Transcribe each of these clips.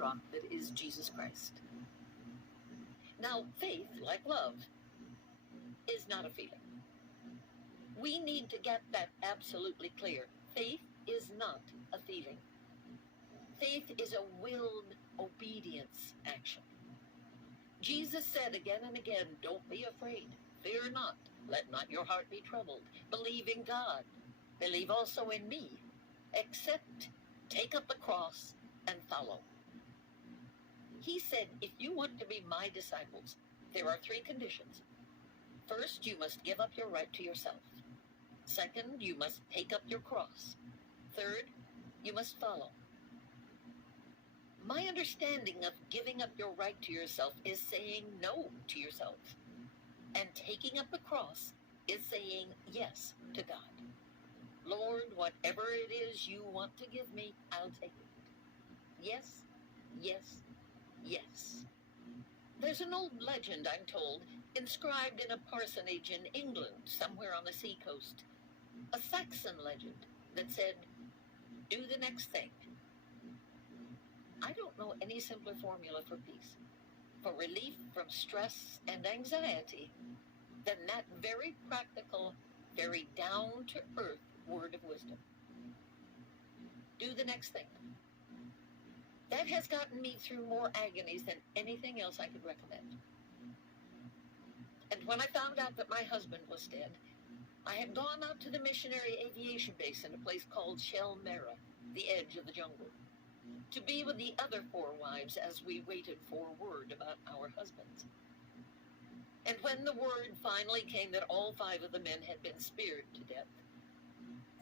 rock that is Jesus Christ. Now, faith, like love, is not a feeling. We need to get that absolutely clear. Faith is not a feeling. Faith is a willed obedience action. Jesus said again and again, don't be afraid, fear not, let not your heart be troubled. Believe in God, believe also in me, accept, take up the cross, and follow. He said, if you want to be my disciples, there are 3 conditions. First, you must give up your right to yourself. Second, you must take up your cross. Third, you must follow. My understanding of giving up your right to yourself is saying no to yourself. And taking up the cross is saying yes to God. Lord, whatever it is you want to give me, I'll take it. Yes, yes, yes. There's an old legend, I'm told, inscribed in a parsonage in England, somewhere on the seacoast. A Saxon legend that said, do the next thing. I don't know any simpler formula for peace, for relief from stress and anxiety, than that very practical, very down-to-earth word of wisdom. Do the next thing. That has gotten me through more agonies than anything else I could recommend. And when I found out that my husband was dead, I had gone out to the missionary aviation base in a place called Shelmera, the edge of the jungle, to be with the other 4 wives as we waited for word about our husbands. And when the word finally came that all 5 of the men had been speared to death,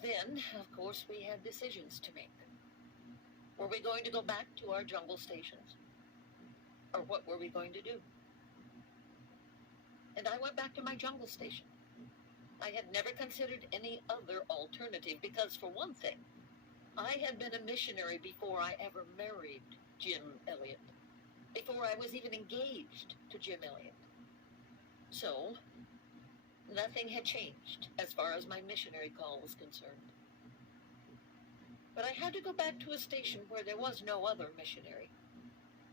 then, of course, we had decisions to make. Were we going to go back to our jungle stations? Or what were we going to do? And I went back to my jungle station. I had never considered any other alternative because, for one thing, I had been a missionary before I ever married Jim Elliot, before I was even engaged to Jim Elliot. So, nothing had changed as far as my missionary call was concerned. But I had to go back to a station where there was no other missionary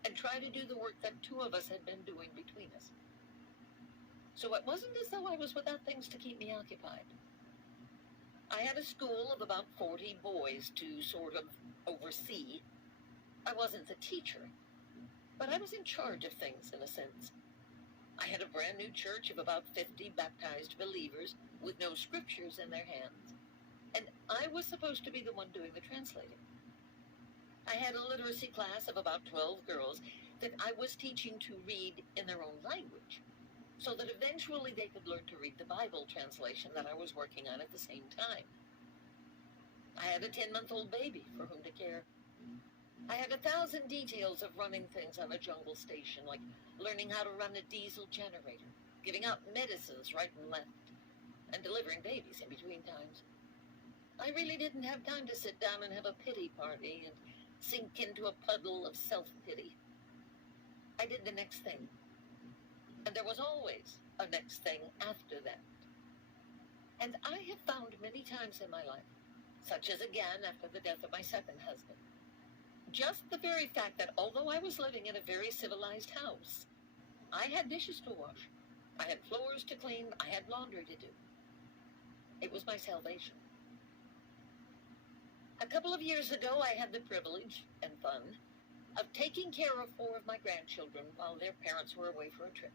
and try to do the work that 2 of us had been doing between us. So it wasn't as though I was without things to keep me occupied. I had a school of about 40 boys to sort of oversee. I wasn't the teacher, but I was in charge of things in a sense. I had a brand new church of about 50 baptized believers with no scriptures in their hands, and I was supposed to be the one doing the translating. I had a literacy class of about 12 girls that I was teaching to read in their own language, so that eventually they could learn to read the Bible translation that I was working on at the same time. I had a 10-month-old baby for whom to care. I had 1,000 details of running things on a jungle station, like learning how to run a diesel generator, giving out medicines right and left, and delivering babies in between times. I really didn't have time to sit down and have a pity party and sink into a puddle of self-pity. I did the next thing. And there was always a next thing after that. And I have found many times in my life, such as again after the death of my second husband, just the very fact that although I was living in a very civilized house, I had dishes to wash, I had floors to clean, I had laundry to do. It was my salvation. A couple of years ago, I had the privilege and fun of taking care of 4 of my grandchildren while their parents were away for a trip.